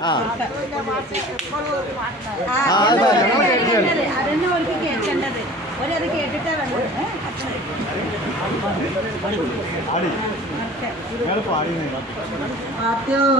കേട്ടിട്ടേ വേണ്ടത് ആദ്യം